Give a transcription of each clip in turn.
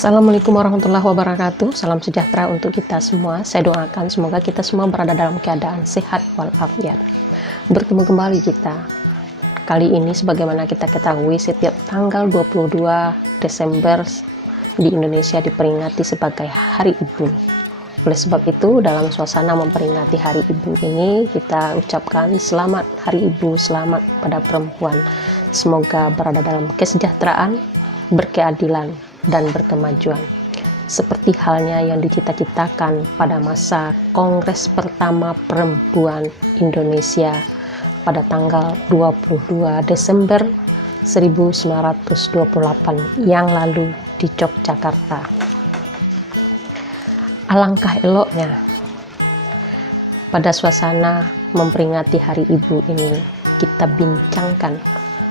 Assalamualaikum warahmatullahi wabarakatuh. Salam sejahtera untuk kita semua. Saya doakan semoga kita semua berada dalam keadaan sehat walafiat. Bertemu kembali kita. Kali ini sebagaimana kita ketahui, setiap tanggal 22 Desember di Indonesia diperingati sebagai Hari Ibu. Oleh sebab itu, dalam suasana memperingati Hari Ibu ini, kita ucapkan selamat Hari Ibu, selamat pada perempuan. Semoga berada dalam kesejahteraan, berkeadilan, dan berkemajuan, seperti halnya yang dicita-citakan pada masa Kongres pertama Perempuan Indonesia pada tanggal 22 Desember 1928 yang lalu di Yogyakarta. Alangkah eloknya pada suasana memperingati Hari Ibu ini kita bincangkan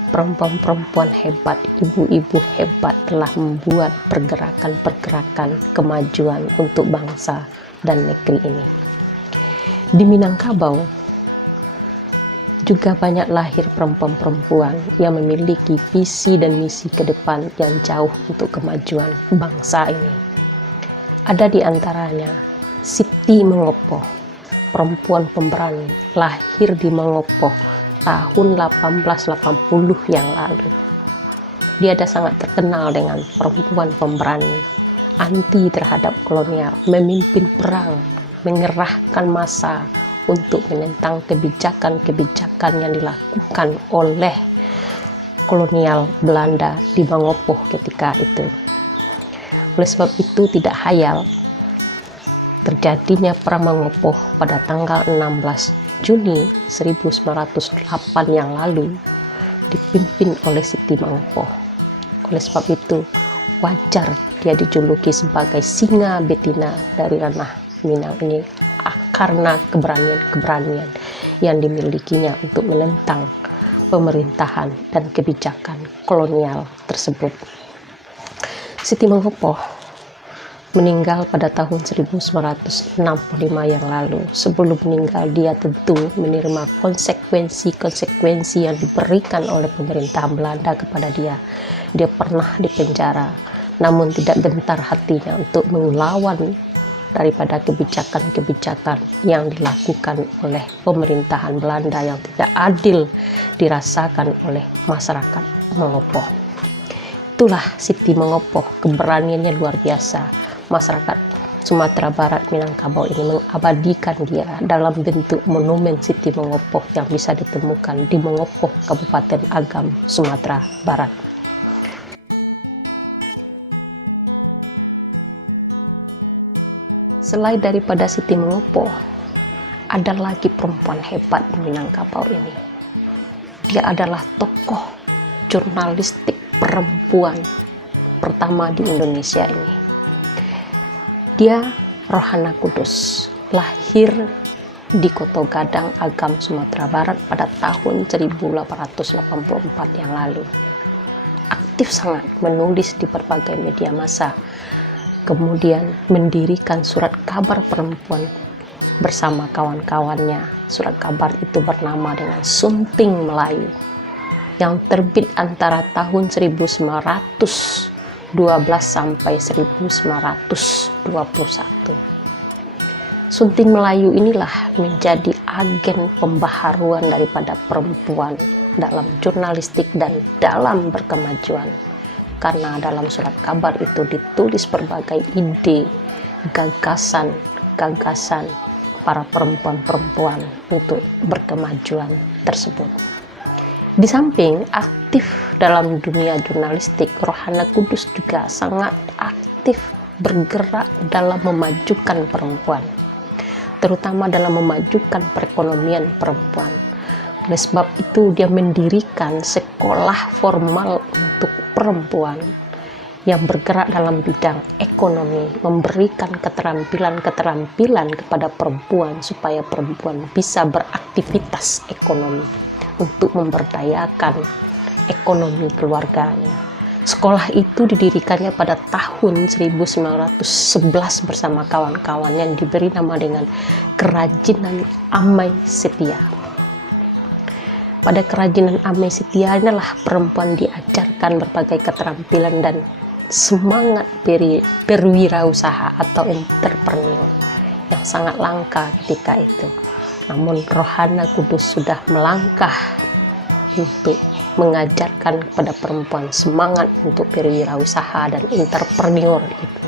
perempuan-perempuan hebat, ibu-ibu hebat telah membuat pergerakan-pergerakan kemajuan untuk bangsa dan negeri ini. Di Minangkabau juga banyak lahir perempuan-perempuan yang memiliki visi dan misi ke depan yang jauh untuk kemajuan bangsa ini. Ada di antaranya Siti Mengopo, perempuan pemberani, lahir di Mengopo tahun 1880 yang lalu. Dia ada sangat terkenal dengan perempuan pemberani, anti terhadap kolonial, memimpin perang, mengerahkan massa untuk menentang kebijakan-kebijakan yang dilakukan oleh kolonial Belanda di Mangopo ketika itu. Oleh sebab itu tidak hayal terjadinya perang Mangopo pada tanggal 16 Juni 1908 yang lalu dipimpin oleh Siti Mengopo. Oleh sebab itu wajar dia dijuluki sebagai singa betina dari ranah Minang ini karena keberanian-keberanian yang dimilikinya untuk menentang pemerintahan dan kebijakan kolonial tersebut. Siti Mengopo meninggal pada tahun 1965 yang lalu. Sebelum meninggal, dia tentu menerima konsekuensi-konsekuensi yang diberikan oleh pemerintahan Belanda kepada dia. Dia pernah dipenjara, namun tidak gentar hatinya untuk melawan daripada kebijakan-kebijakan yang dilakukan oleh pemerintahan Belanda yang tidak adil dirasakan oleh masyarakat Mengopo. Itulah Siti Mengopo, keberaniannya luar biasa. Masyarakat Sumatera Barat Minangkabau ini mengabadikan dia dalam bentuk monumen Siti Mengopo yang bisa ditemukan di Mengopo, Kabupaten Agam, Sumatera Barat. Selain daripada Siti Mengopo, ada lagi perempuan hebat di Minangkabau ini. Dia adalah tokoh jurnalistik perempuan pertama di Indonesia ini. Dia Rohana Kudus, lahir di Koto Gadang, Agam, Sumatera Barat pada tahun 1884 yang lalu. Aktif sangat menulis di berbagai media massa, kemudian mendirikan surat kabar perempuan bersama kawan-kawannya. Surat kabar itu bernama dengan Sunting Melayu, yang terbit antara tahun 1912 sampai 1921. Sunting Melayu inilah menjadi agen pembaharuan daripada perempuan dalam jurnalistik dan dalam berkemajuan, karena dalam surat kabar itu ditulis berbagai ide, gagasan para perempuan-perempuan untuk berkemajuan tersebut. Di samping aktif dalam dunia jurnalistik, Rohana Kudus juga sangat aktif bergerak dalam memajukan perempuan, terutama dalam memajukan perekonomian perempuan. Oleh sebab itu dia mendirikan sekolah formal untuk perempuan yang bergerak dalam bidang ekonomi, memberikan keterampilan-keterampilan kepada perempuan supaya perempuan bisa beraktivitas ekonomi untuk memberdayakan ekonomi keluarganya. Sekolah itu didirikannya pada tahun 1911 bersama kawan-kawan yang diberi nama dengan Kerajinan Amai Setia. Pada Kerajinan Amai Setia inilah perempuan diajarkan berbagai keterampilan dan semangat berwirausaha atau entrepreneur yang sangat langka ketika itu. Namun Rohana Kudus sudah melangkah untuk mengajarkan kepada perempuan semangat untuk berwirausaha dan entrepreneur itu.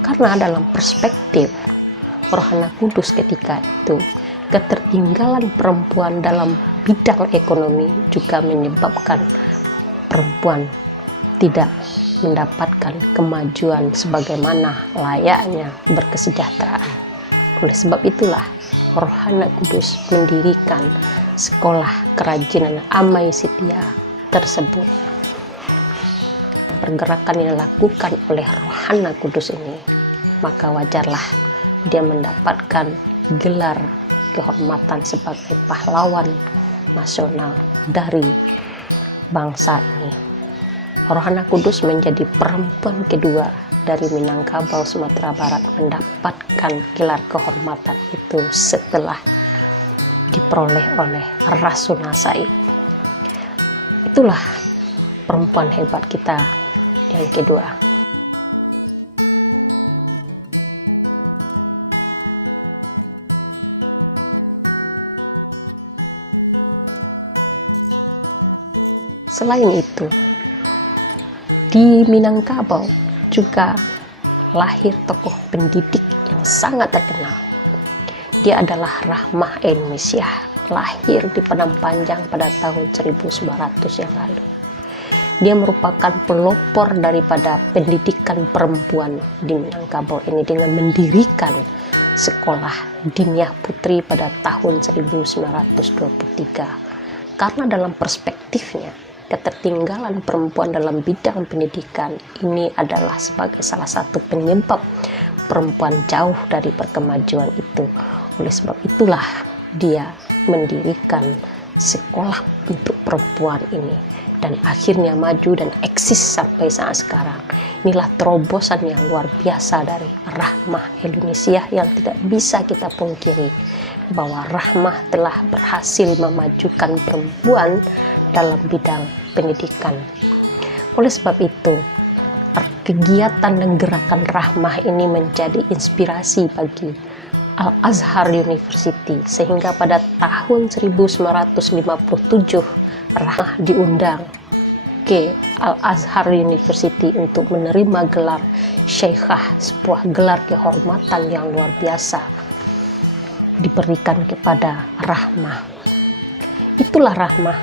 Karena dalam perspektif Rohana Kudus ketika itu, ketertinggalan perempuan dalam bidang ekonomi juga menyebabkan perempuan tidak mendapatkan kemajuan sebagaimana layaknya berkesejahteraan. Oleh sebab itulah Rohana Kudus mendirikan sekolah kerajinan Amai Setia tersebut. Pergerakan yang dilakukan oleh Rohana Kudus ini, maka wajarlah dia mendapatkan gelar kehormatan sebagai pahlawan nasional dari bangsa ini. Rohana Kudus menjadi perempuan kedua dari Minangkabau, Sumatera Barat mendapatkan gelar kehormatan itu setelah diperoleh oleh Rasuna Said. Itulah perempuan hebat kita yang kedua. Selain itu, di Minangkabau juga lahir tokoh pendidik yang sangat terkenal. Dia adalah Rahmah Indonesia, lahir di Padang Panjang pada tahun 1900 yang lalu. Dia merupakan pelopor daripada pendidikan perempuan di Minangkabau ini dengan mendirikan sekolah Diniah Putri pada tahun 1923. Karena dalam perspektifnya, ketertinggalan perempuan dalam bidang pendidikan ini adalah sebagai salah satu penyebab perempuan jauh dari perkemajuan itu. Oleh sebab itulah dia mendirikan sekolah untuk perempuan ini dan akhirnya maju dan eksis sampai saat sekarang. Inilah terobosan yang luar biasa dari Rahmah Indonesia yang tidak bisa kita pungkiri bahwa Rahmah telah berhasil memajukan perempuan dalam bidang pendidikan. Oleh sebab itu, kegiatan dan gerakan Rahmah ini menjadi inspirasi bagi Al-Azhar University, sehingga pada tahun 1957 Rahmah diundang ke Al-Azhar University untuk menerima gelar Syekhah, sebuah gelar kehormatan yang luar biasa diberikan kepada Rahmah. Itulah Rahmah.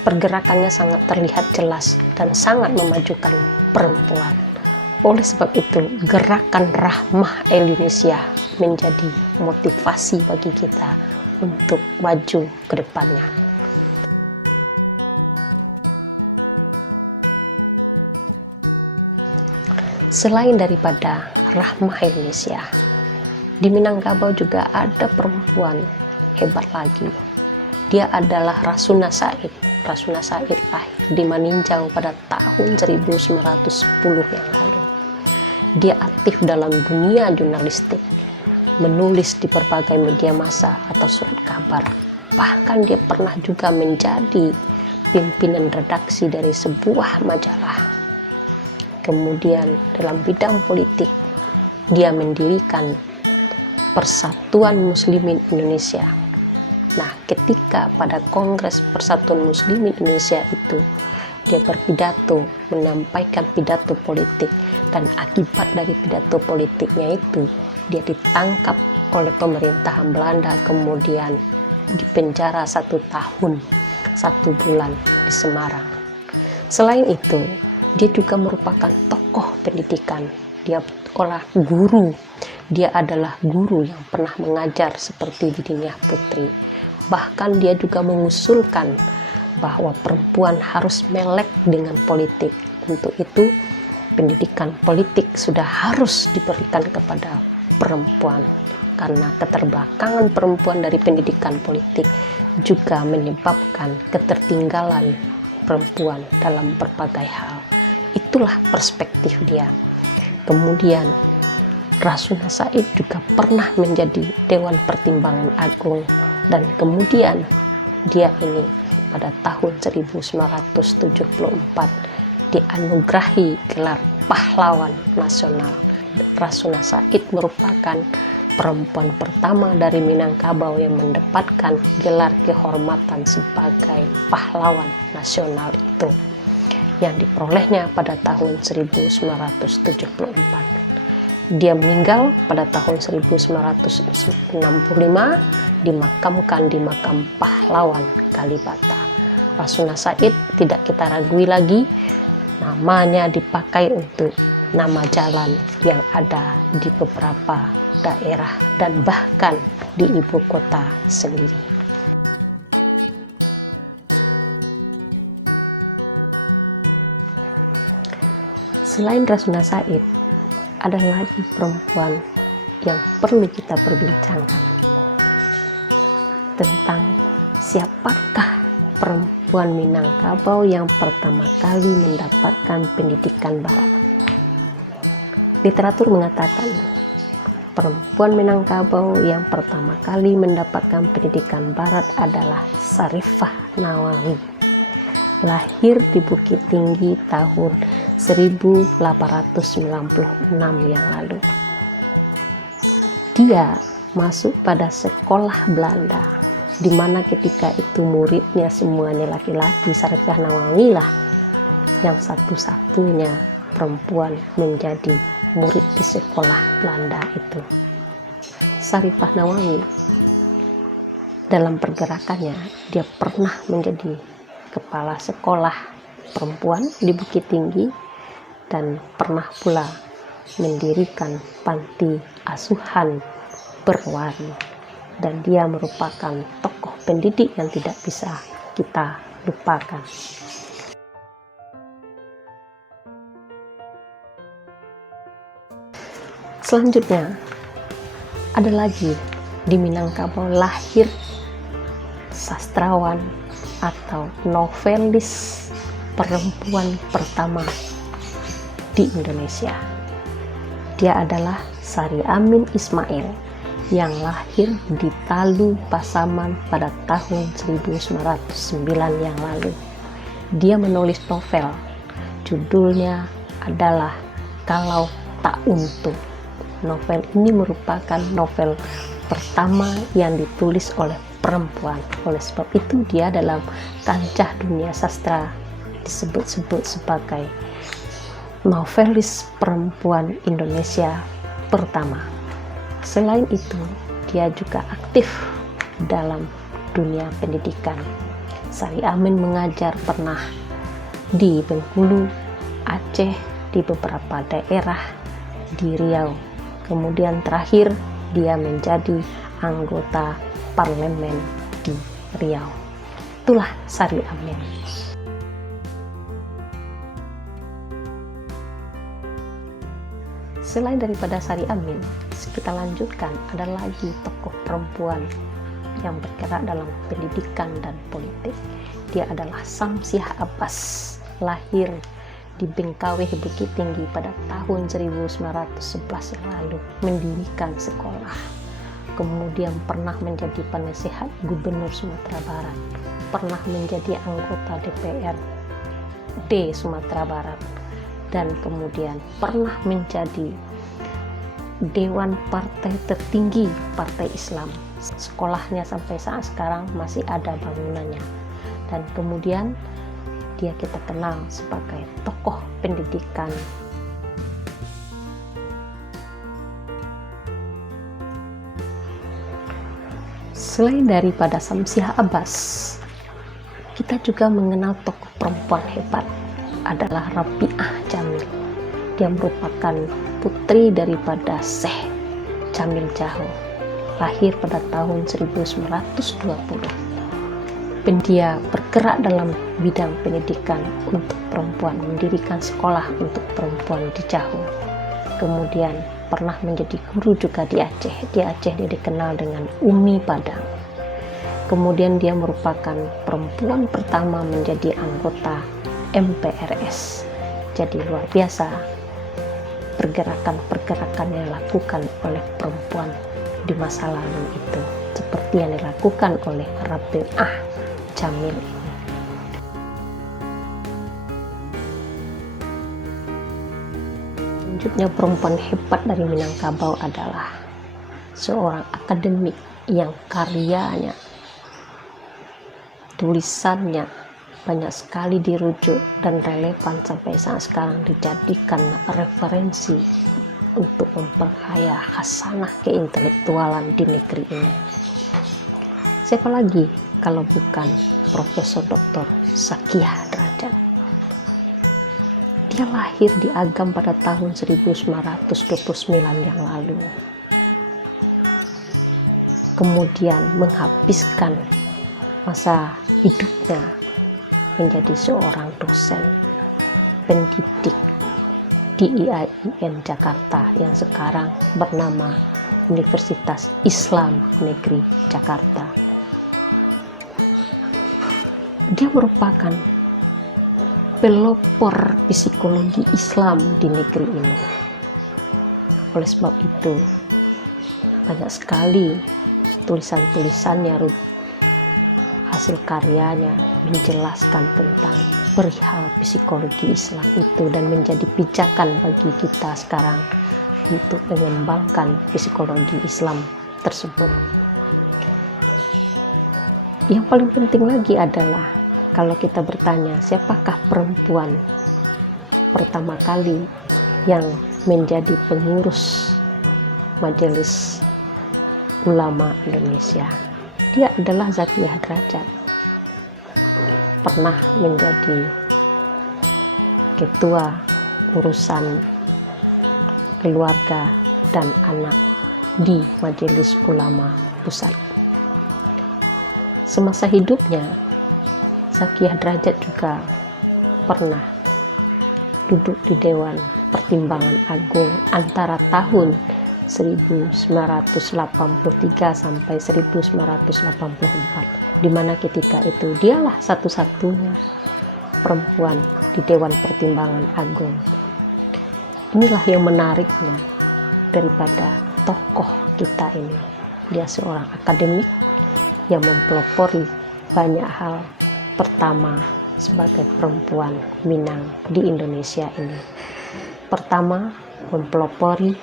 Pergerakannya sangat terlihat jelas dan sangat memajukan perempuan. Oleh sebab itu, gerakan Rahmah Indonesia menjadi motivasi bagi kita untuk maju ke depannya. Selain daripada Rahmah Indonesia, di Minangkabau juga ada perempuan hebat lagi. Dia adalah Rasuna Said. Rasuna Said lahir di Maninjau pada tahun 1910 yang lalu. Dia aktif dalam dunia jurnalistik, menulis di berbagai media massa atau surat kabar. Bahkan dia pernah juga menjadi pimpinan redaksi dari sebuah majalah. Kemudian dalam bidang politik, dia mendirikan Persatuan Muslimin Indonesia. Nah, ketika pada Kongres Persatuan Muslimin Indonesia itu, dia berpidato, menyampaikan pidato politik, dan akibat dari pidato politiknya itu, dia ditangkap oleh pemerintahan Belanda, kemudian dipenjara 1 tahun 1 bulan di Semarang. Selain itu, dia juga merupakan tokoh pendidikan. Dia adalah guru. Dia adalah guru yang pernah mengajar seperti di Diniah Putri. Bahkan dia juga mengusulkan bahwa perempuan harus melek dengan politik. Untuk itu, pendidikan politik sudah harus diberikan kepada perempuan. Karena keterbelakangan perempuan dari pendidikan politik juga menyebabkan ketertinggalan perempuan dalam berbagai hal. Itulah perspektif dia. Kemudian Rasuna Said juga pernah menjadi Dewan Pertimbangan Agung, dan kemudian dia ini pada tahun 1974 dianugerahi gelar pahlawan nasional. Rasuna Said merupakan perempuan pertama dari Minangkabau yang mendapatkan gelar kehormatan sebagai pahlawan nasional itu, yang diperolehnya pada tahun 1974. Dia meninggal pada tahun 1965, dimakamkan di makam pahlawan Kalibata. Rasuna Said tidak kita ragui lagi, namanya dipakai untuk nama jalan yang ada di beberapa daerah dan bahkan di ibu kota sendiri. Selain Rasuna Said, ada lagi perempuan yang perlu kita perbincangkan tentang siapakah perempuan Minangkabau yang pertama kali mendapatkan pendidikan barat. Literatur mengatakan perempuan Minangkabau yang pertama kali mendapatkan pendidikan barat adalah Sarifah Nawawi, lahir di Bukit Tinggi tahun 1896 yang lalu. Dia masuk pada sekolah Belanda, di mana ketika itu muridnya semuanya laki-laki. Sarifah Nawawi lah yang satu-satunya perempuan menjadi murid di sekolah Belanda itu. Sarifah Nawawi dalam pergerakannya, dia pernah menjadi kepala sekolah perempuan di Bukit Tinggi dan pernah pula mendirikan panti asuhan berwarna, dan dia merupakan tokoh pendidik yang tidak bisa kita lupakan. Selanjutnya ada lagi di Minangkabau lahir sastrawan atau novelis perempuan pertama di Indonesia. Dia adalah Sari Amin Ismail yang lahir di Talu, Pasaman pada tahun 1909 yang lalu. Dia menulis novel, judulnya adalah Kalau Tak Untung. Novel ini merupakan novel pertama yang ditulis oleh perempuan. Oleh sebab itu dia dalam kancah dunia sastra disebut-sebut sebagai novelis perempuan Indonesia pertama. Selain itu, dia juga aktif dalam dunia pendidikan. Sari Amin mengajar pernah di Bengkulu, Aceh, di beberapa daerah di Riau. Kemudian terakhir dia menjadi anggota parlemen di Riau. Itulah Sari Amin. Selain daripada Sari Amin, kita lanjutkan, ada lagi tokoh perempuan yang bergerak dalam pendidikan dan politik. Dia adalah Samsiah Abbas, lahir di Bengkaweh, Bukit Tinggi pada tahun 1911 yang lalu, mendirikan sekolah. Kemudian pernah menjadi penasehat Gubernur Sumatera Barat, pernah menjadi anggota DPRD Sumatera Barat, dan kemudian pernah menjadi Dewan Partai tertinggi Partai Islam. Sekolahnya sampai saat sekarang masih ada bangunannya. Dan kemudian dia kita kenal sebagai tokoh pendidikan. Selain daripada Samsiah Abbas, kita juga mengenal tokoh perempuan hebat adalah Rabi'ah Jamil. Dia merupakan putri daripada Syekh Jamil Jaho, lahir pada tahun 1920. Dia bergerak dalam bidang pendidikan untuk perempuan, mendirikan sekolah untuk perempuan di Jaho. Kemudian pernah menjadi guru juga di Aceh. Di Aceh dia dikenal dengan Umi Padang. Kemudian dia merupakan perempuan pertama menjadi anggota MPRS. Jadi luar biasa pergerakan-pergerakan yang dilakukan oleh perempuan di masa lalu itu, seperti yang dilakukan oleh Rabi'ah Jamil ini. selanjutnya perempuan hebat dari Minangkabau adalah seorang akademik yang karyanya, tulisannya banyak sekali dirujuk dan relevan sampai saat sekarang, dijadikan referensi untuk memperkaya khasanah keintelektualan di negeri ini. Siapa lagi kalau bukan Profesor Dr. Zakiah Drajat. Dia lahir di Agam pada tahun 1929 yang lalu. Kemudian menghabiskan masa hidupnya menjadi seorang dosen pendidik di IAIN Jakarta yang sekarang bernama Universitas Islam Negeri Jakarta. Dia merupakan pelopor psikologi Islam di negeri ini. Oleh sebab itu, banyak sekali tulisan-tulisannya, hasil karyanya menjelaskan tentang perihal psikologi Islam itu dan menjadi pijakan bagi kita sekarang untuk mengembangkan psikologi Islam tersebut. Yang paling penting lagi adalah kalau kita bertanya siapakah perempuan pertama kali yang menjadi pengurus Majelis Ulama Indonesia, dia adalah Zakiah Drajat. Pernah menjadi ketua urusan keluarga dan anak di Majelis Ulama Pusat. Semasa hidupnya, Zakiah Drajat juga pernah duduk di Dewan Pertimbangan Agung antara tahun 1983 sampai 1984, di mana ketika itu dialah satu-satunya perempuan di Dewan Pertimbangan Agung. Inilah yang menariknya daripada tokoh kita ini. Dia seorang akademik yang mempelopori banyak hal. Pertama, sebagai perempuan Minang di Indonesia ini. Pertama, mempelopori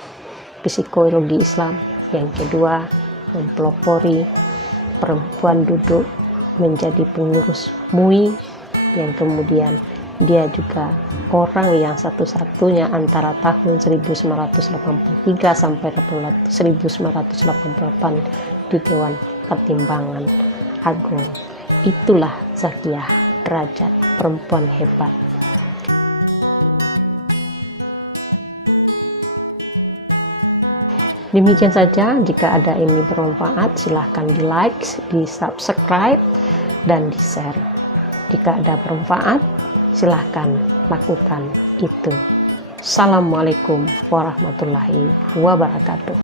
psikologi Islam. Yang kedua, mempelopori perempuan duduk menjadi pengurus MUI. Yang kemudian dia juga orang yang satu-satunya antara tahun 1983 sampai 1988 di Dewan Pertimbangan Agung. Itulah Zakiah Drajat, perempuan hebat. Demikian saja, jika ada ini bermanfaat silahkan di like, di subscribe, dan di share. Jika ada bermanfaat silahkan lakukan itu. Assalamualaikum warahmatullahi wabarakatuh.